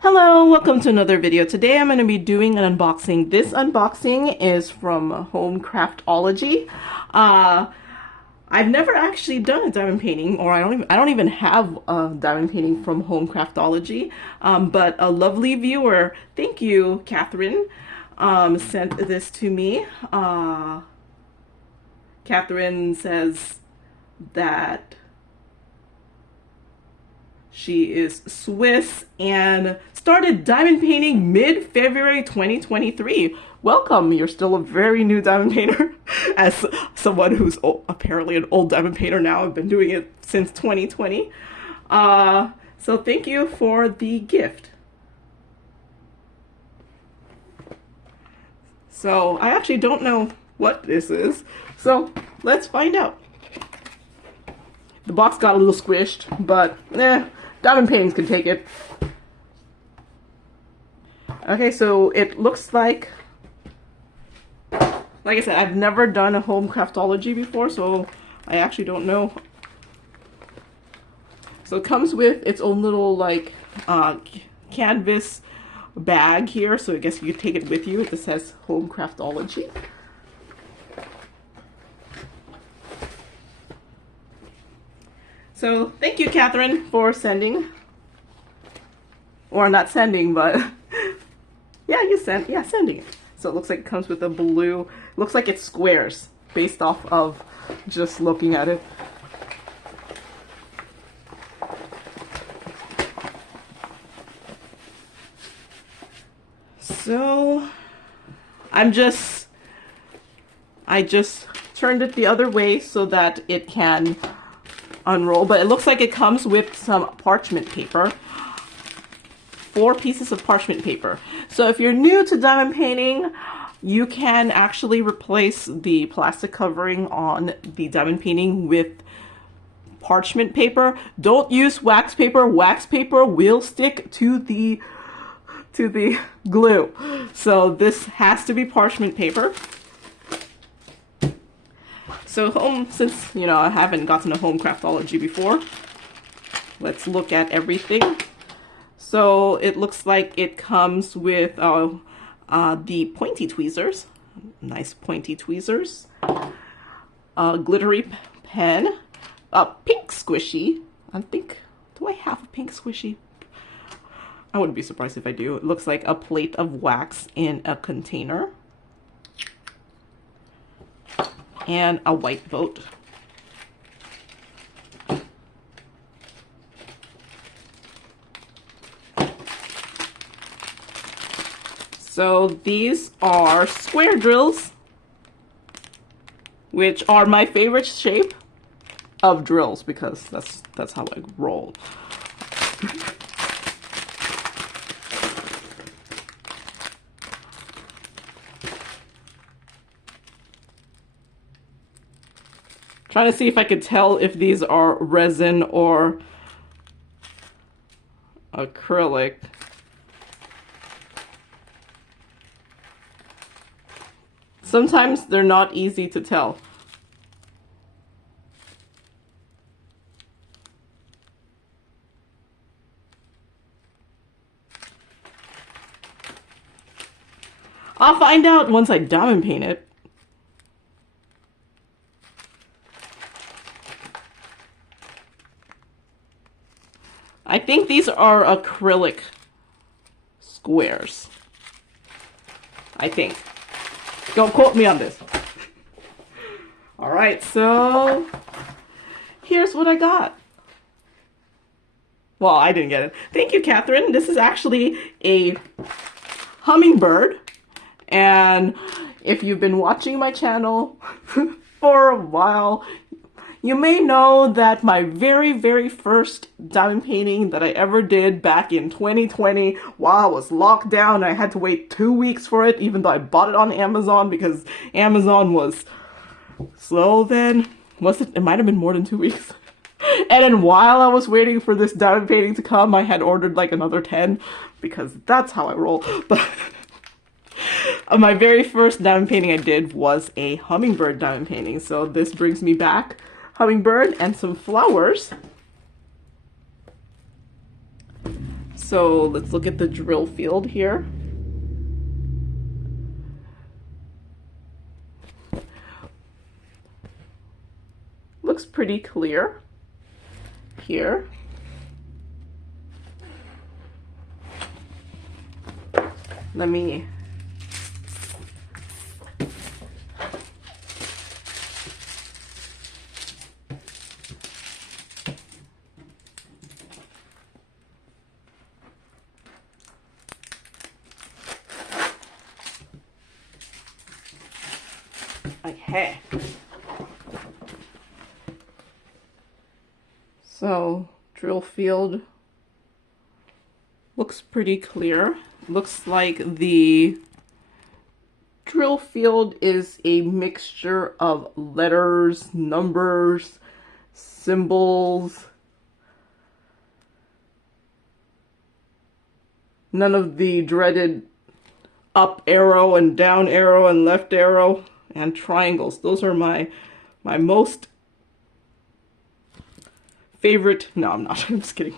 Hello, welcome to another video. Today I'm going to be doing an unboxing. This unboxing is from Home Craftology. I've never actually done a diamond painting, or I don't even have a diamond painting from Home Craftology. But a lovely viewer, thank you, Kathrin, sent this to me. Kathrin says that she is Swiss and started diamond painting mid-February 2023. Welcome, you're still a very new diamond painter. As someone who's apparently an old diamond painter now, I've been doing it since 2020. So thank you for the gift. So I actually don't know what this is, so let's find out. The box got a little squished, but diamond paintings can take it. Okay, so it looks like I said, I've never done a Home Craftology before, so I actually don't know. So it comes with its own little canvas bag here, so I guess you could take it with you. It just says Home Craftology. So thank you, Kathrin, for sending, or not sending, but yeah, sending it. So it looks like it comes with a blue, looks like it's squares based off of just looking at it. So I just turned it the other way so that it can unroll, but it looks like it comes with some parchment paper. 4 pieces of parchment paper. So if you're new to diamond painting, you can actually replace the plastic covering on the diamond painting with parchment paper. Don't use wax paper. Wax paper will stick to the glue. So this has to be parchment paper. So since, you know, I haven't gotten a Home Craftology before, let's look at everything. So it looks like it comes with the pointy tweezers, nice pointy tweezers, a glittery pen, a pink squishy. Do I have a pink squishy? I wouldn't be surprised if I do. It looks like a plate of wax in a container, and a white vote. So these are square drills, which are my favorite shape of drills because that's how I roll. Trying to see if I could tell if these are resin or acrylic. Sometimes they're not easy to tell. I'll find out once I diamond paint it. I think these are acrylic squares. I think. Don't quote me on this. Alright, so here's what I got. Well, I didn't get it. Thank you, Kathrin. This is actually a hummingbird. And if you've been watching my channel for a while, you may know that my very first diamond painting that I ever did back in 2020, while I was locked down, I had to wait 2 weeks for it, even though I bought it on Amazon because Amazon was slow then. It might have been more than 2 weeks. And then while I was waiting for this diamond painting to come, I had ordered like another 10 because that's how I roll. But my very first diamond painting I did was a hummingbird diamond painting. So this brings me back. Hummingbird and some flowers. So let's look at the drill field here. Looks pretty clear here. Let me okay. So drill field looks pretty clear. Looks like the drill field is a mixture of letters, numbers, symbols. None of the dreaded up arrow and down arrow and left arrow and triangles. Those are my most favorite. No, I'm not. I'm just kidding.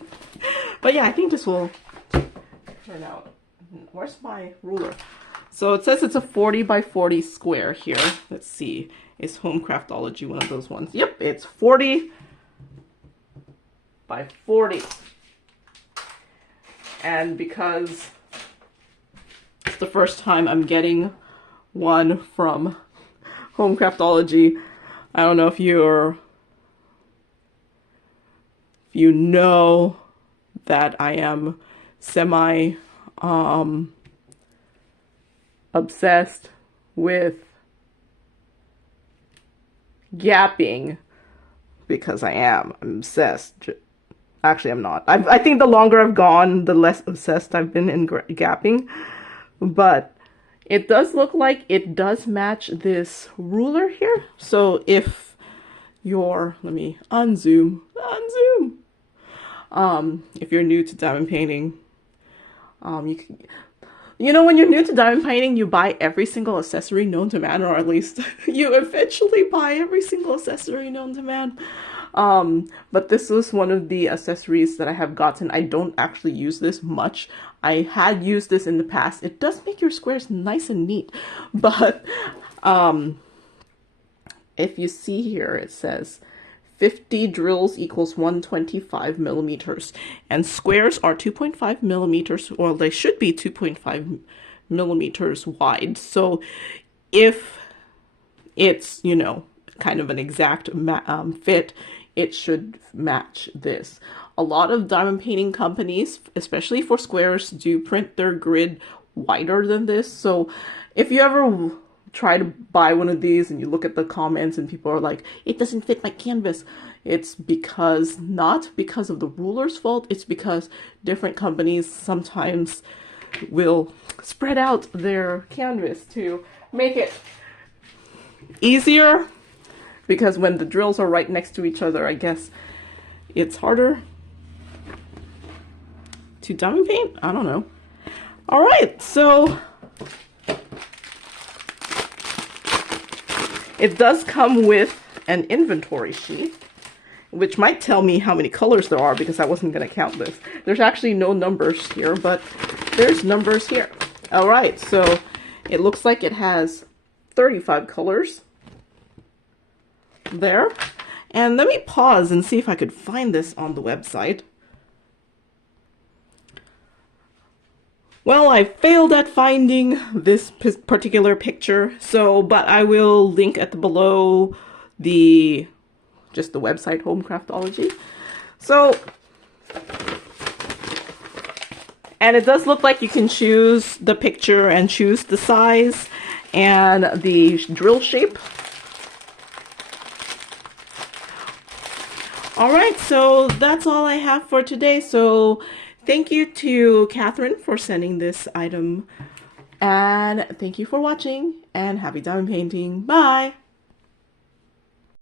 But yeah, I think this will turn out. Where's my ruler? So it says it's a 40 by 40 square here. Let's see. Is Home Craftology one of those ones? Yep, it's 40 by 40. And because it's the first time I'm getting one from Home Craftology, I don't know if you know that I am semi obsessed with gapping, because I'm obsessed. Actually, I'm not. I think the longer I've gone, the less obsessed I've been in gapping. But it does look like it does match this ruler here. So if you're, let me unzoom. If you're new to diamond painting, you know, when you're new to diamond painting, you buy every single accessory known to man, or at least you eventually buy every single accessory known to man. But this was one of the accessories that I have gotten. I don't actually use this much. I had used this in the past. It does make your squares nice and neat, but if you see here, it says 50 drills equals 125 millimeters, and squares are 2.5 millimeters, or they should be 2.5 millimeters wide. So if it's, you know, kind of an exact fit, it should match this. A lot of diamond painting companies, especially for squares, do print their grid wider than this. So if you ever try to buy one of these and you look at the comments and people are like, it doesn't fit my canvas, it's because, not because of the ruler's fault, it's because different companies sometimes will spread out their canvas to make it easier, because when the drills are right next to each other, I guess it's harder to diamond paint. I don't know. All right, so it does come with an inventory sheet, which might tell me how many colors there are, because I wasn't going to count this. There's actually no numbers here, but there's numbers here. All right, so it looks like it has 35 colors there. And let me pause and see if I could find this on the website. Well, I failed at finding this particular picture, but I will link at the below just the website, Home Craftology. So, and it does look like you can choose the picture and choose the size and the drill shape. All right, so that's all I have for today. So thank you to Kathrin for sending this item, and thank you for watching, and happy diamond painting. Bye!